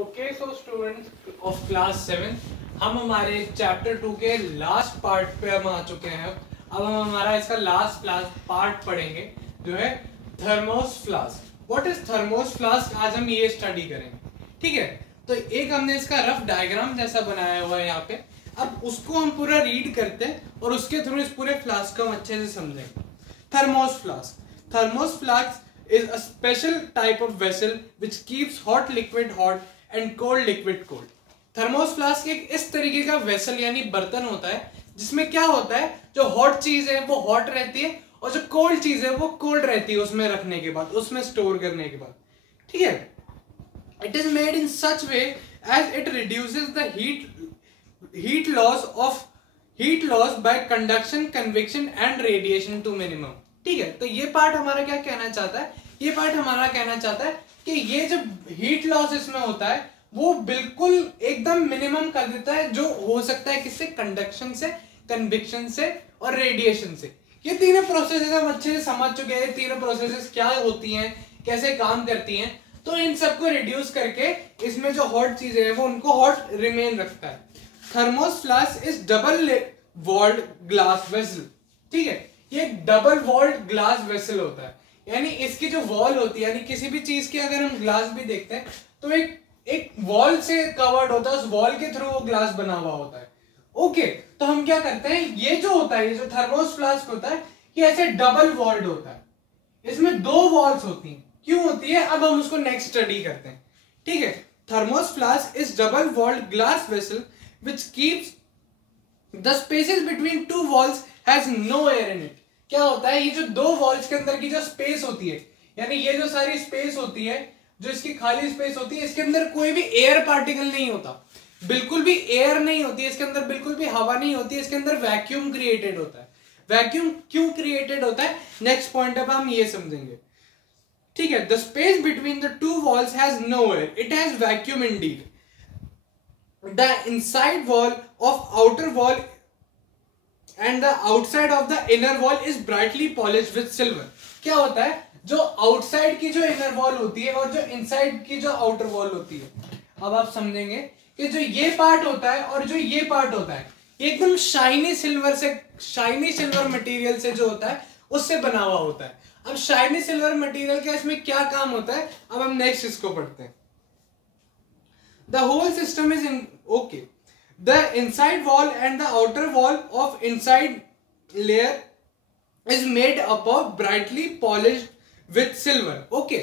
Okay so students of class 7 हम हमारे chapter 2 के लास्ट पार्ट पे हम आ चुके हैं। अब हम हमारा इसका लास्ट पार्ट पढ़ेंगे जो है thermos flask. What is thermos flask, आज हम ये स्टडी करेंगे। ठीक है, तो एक हमने इसका रफ डायग्राम जैसा बनाया हुआ है यहाँ पे। अब उसको हम पूरा रीड करते हैं और उसके थ्रू इस पूरे फ्लास्क को हम अच्छे से समझेंगे। Thermos flask is a special type of vessel which keeps hot liquid hot and cold liquid cold. Thermos flask एक इस तरीके का वेसल यानी बर्तन होता है जिसमें क्या होता है, जो हॉट चीज है वो हॉट रहती है और जो कोल्ड चीज है वो कोल्ड रहती है उसमें रखने के बाद, उसमें स्टोर करने के बाद। ठीक है, it is made in such way as it reduces the heat loss by conduction, convection and radiation to minimum. ठीक है, तो ये पार्ट हमारा क्या कहना चाहता है, ये पार्ट हमारा कहना चाहता है कि ये जो हीट लॉस इसमें होता है वो बिल्कुल एकदम मिनिमम कर देता है, जो हो सकता है किससे, कंडक्शन से, कन्वेक्शन से और रेडिएशन से। ये तीनों प्रोसेसेस हम अच्छे से समझ चुके हैं, तीनों प्रोसेसेस क्या होती हैं, कैसे काम करती हैं। तो इन सबको रिड्यूस करके इसमें जो हॉट चीजें हैं वो उनको हॉट रिमेन रखता है। Thermos flask is double walled glass vessel. ठीक है, ये डबल वॉल्ड ग्लास वेसल होता है, यानी इसकी जो वॉल होती है, यानी किसी भी चीज की अगर हम ग्लास भी देखते हैं तो एक वॉल से कवर्ड होता है, उस वॉल के थ्रू वो ग्लास बना हुआ होता है। ओके, तो हम क्या करते हैं, ये जो होता है, ये जो थर्मोस फ्लास्क होता है ये ऐसे डबल वॉल्ड होता है, इसमें दो वॉल्स होती हैं। क्यों होती है, अब हम उसको नेक्स्ट स्टडी करते हैं। ठीक है, thermos flask is double walled glass vessel which keeps the spaces between two walls has no air in it. क्या होता है, ये जो दो वॉल्स के अंदर की जो स्पेस होती है, यानी ये जो सारी स्पेस होती है, जो इसकी खाली स्पेस होती है, इसके अंदर कोई भी एयर पार्टिकल नहीं होता, बिल्कुल भी एयर नहीं होती है इसके अंदर, बिल्कुल भी हवा नहीं होती है इसके अंदर, वैक्यूम क्रिएटेड होता है। वैक्यूम क्यों क्रिएटेड होता है, नेक्स्ट पॉइंट अब हम ये समझेंगे। ठीक है, the space between the two walls has no air, it has vacuum indeed. The inside wall of outer wall and the outside of the inner wall is brightly polished with silver। क्या होता है, जो outside की जो inner wall होती है और जो इनसाइड की जो आउटर वॉल होती है, अब आप समझेंगे कि जो ये पार्ट होता है और जो ये पार्ट होता है ये एकदम शाइनी सिल्वर मटेरियल से जो होता है उससे बना हुआ होता है। अब शाइनी सिल्वर मटेरियल का इसमें क्या काम होता है, अब हम नेक्स्ट इसको पढ़ते हैं। The whole system is in okay, the inside wall and the outer wall of inside layer is made up of brightly polished with silver। okay,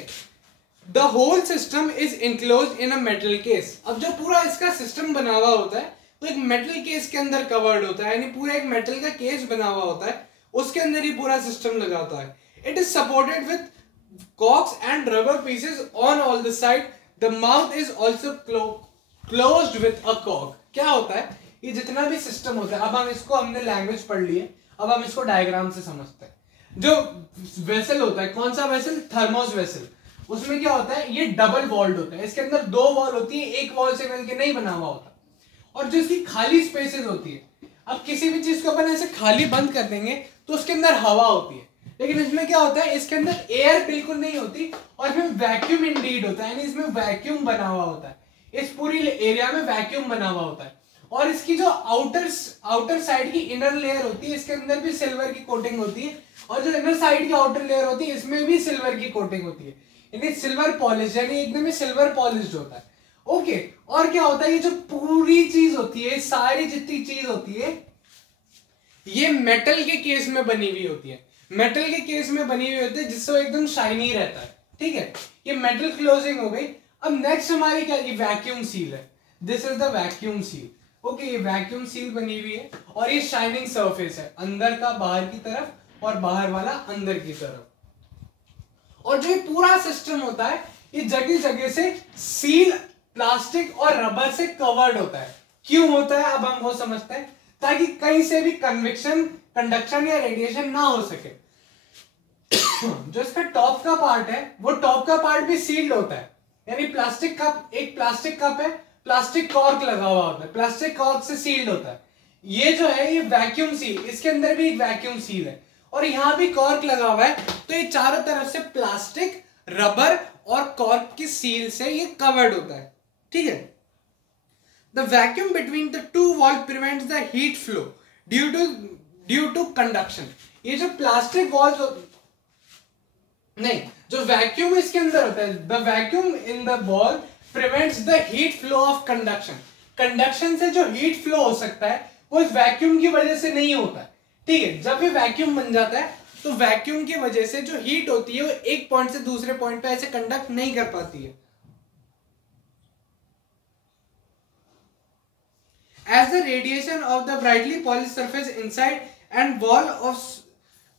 the whole system is enclosed in a metal case। अब जो पूरा इसका system बना हुआ होता है वो एक मेटल केस के अंदर कवर्ड होता है, यानी पूरा एक मेटल का केस बना हुआ होता है, उसके अंदर ही पूरा सिस्टम लगा होता है। It is supported with corks and rubber pieces on all the side. The mouth is also closed with a कॉक। क्या होता है, ये जितना भी सिस्टम होता है, अब हम इसको, हमने लैंग्वेज पढ़ ली है, अब हम इसको डायग्राम से समझते हैं। जो वेसल होता है, कौन सा वेसल, थर्मोस वेसल, उसमें क्या होता है, ये डबल वॉल्ड होता है, इसके अंदर दो वॉल होती है, एक वॉल से मिलकर नहीं बना हुआ होता। और जो इसकी खाली स्पेसेस होती है, अब किसी भी चीज को अपन ऐसे खाली बंद कर देंगे तो उसके अंदर हवा होती है, लेकिन इसमें क्या होता है, इसके अंदर एयर बिल्कुल नहीं होती और इसमें वैक्यूम इंडीड होता है, यानी इसमें वैक्यूम बना हुआ होता है, इस पूरी एरिया में वैक्यूम बना हुआ होता है। और इसकी जो आउटर साइड की इनर लेयर होती है, इसके अंदर भी सिल्वर की कोटिंग होती है, और जो इनर साइड की आउटर लेयर होती है इसमें भी सिल्वर की कोटिंग होती है, यानी सिल्वर पॉलिश, यानी एकदम ही सिल्वर पॉलिश्ड होता है। ओके, और क्या होता है, ये जो पूरी चीज होती है, सारी जितनी चीज होती है, ये मेटल के केस में बनी हुई होती है, मेटल के केस में बनी हुई होती है, जिससे वो एकदम शाइनी रहता है। ठीक है, ये मेटल क्लोजिंग हो गई। अब नेक्स्ट हमारी क्या, ये वैक्यूम सील है, this is the vacuum seal. Okay, ये वैक्यूम सील बनी हुई है और ये शाइनिंग सरफेस है, अंदर का बाहर की तरफ और बाहर वाला अंदर की तरफ। और जो ये पूरा सिस्टम होता है ये जगह जगह से सील, प्लास्टिक और रबर से कवर्ड होता है। क्यों होता है, अब हम वो समझते हैं, ताकि कहीं से भी कन्वेक्शन, कंडक्शन या रेडिएशन ना हो सके। जो इसका टॉप का पार्ट है वो टॉप का पार्ट भी सील्ड होता है, यानी प्लास्टिक कप, एक प्लास्टिक कप है, प्लास्टिक कॉर्क लगा हुआ होता है, प्लास्टिक कॉर्क से सील्ड होता है। ये जो है ये वैक्यूम सील, इसके अंदर भी एक वैक्यूम सील है और यहां भी कॉर्क लगा हुआ है, तो ये चारों तरफ से प्लास्टिक, रबर और कॉर्क की सील से ये कवर्ड होता है। ठीक है। The vacuum between the two wall prevents the heat flow due to conduction. ये जो प्लास्टिक वॉल्स नहीं, जो वैक्यूम इसके अंदर होता है, the vacuum in the wall prevents the heat flow of conduction. Conduction से जो हीट फ्लो हो सकता है वो इस वैक्यूम की वजह से नहीं होता है, ठीक है। जब ये वैक्यूम बन जाता है तो वैक्यूम की वजह से जो हीट होती है वो एक पॉइंट से दूसरे पॉइंट पे ऐसे कंडक्ट नहीं कर पाती है। As the radiation of the brightly polished surface inside and wall of,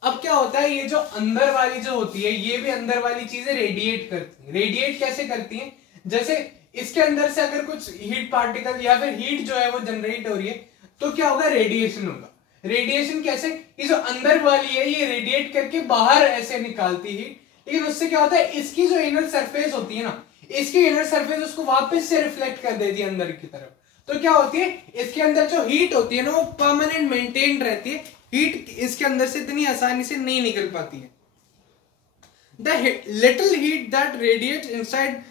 अब क्या होता है, ये जो अंदर वाली जो होती है ये भी अंदर वाली चीजें रेडिएट करती है। रेडिएट कैसे करती हैं, जैसे इसके अंदर से अगर कुछ हीट पार्टिकल या फिर हीट जो है वो जनरेट हो रही है तो क्या होगा, रेडिएशन होगा। रेडिएशन कैसे, ये जो अंदर वाली है ये रेडिएट करके बाहर ऐसे निकालती है, लेकिन उससे क्या होता है, इसकी जो इनर सरफेस होती है ना, इसकी इनर सरफेस उसको वापस से रिफ्लेक्ट कर देती है अंदर की तरफ। तो क्या होती है, इसके अंदर जो हीट होती है ना वो परमानेंट मेंटेन रहती है, हीट इसके अंदर से इतनी आसानी से नहीं निकल पाती है। The little heat that radiates inside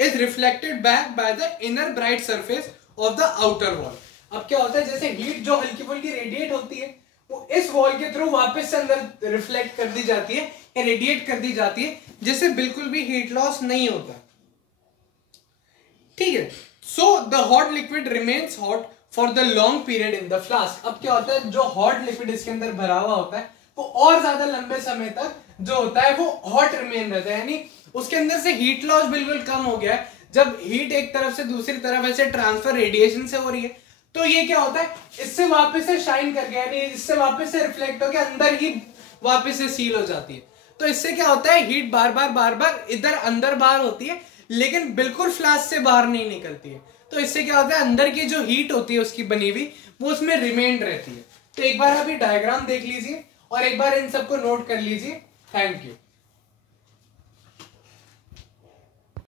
is reflected back by the inner bright surface of the outer wall. अब क्या होता है, जैसे हीट जो हल्की फुल्की रेडिएट होती है वो इस वॉल के थ्रू वापस से अंदर रिफ्लेक्ट कर दी जाती है या रेडिएट कर दी जाती है, जिससे बिल्कुल भी हीट लॉस नहीं होता, ठीक है। So the hot liquid remains hot for the long period in the flask। अब क्या होता है, जो हॉट लिक्विड इसके अंदर भरा हुआ होता है वो और ज्यादा लंबे समय तक जो होता है वो हॉट रिमेन रहता है, यानी उसके अंदर से हीट लॉस बिल्कुल कम हो गया है। जब हीट एक तरफ से दूसरी तरफ ऐसे ट्रांसफर रेडिएशन से हो रही है तो ये क्या होता है, इससे वापस से शाइन करके, यानी इससे वापस से रिफ्लेक्ट होकर अंदर ही वापस से सील हो जाती है। तो इससे क्या होता है, हीट बार बार इधर अंदर बाहर होती है लेकिन बिल्कुल फ्लास्क से बाहर नहीं निकलती है। तो इससे क्या होता है, अंदर की जो हीट होती है उसकी बनी हुई वो उसमें रिमेन रहती है। तो एक बार आप ये डायग्राम देख लीजिए और एक बार इन सबको नोट कर लीजिए। Thank you.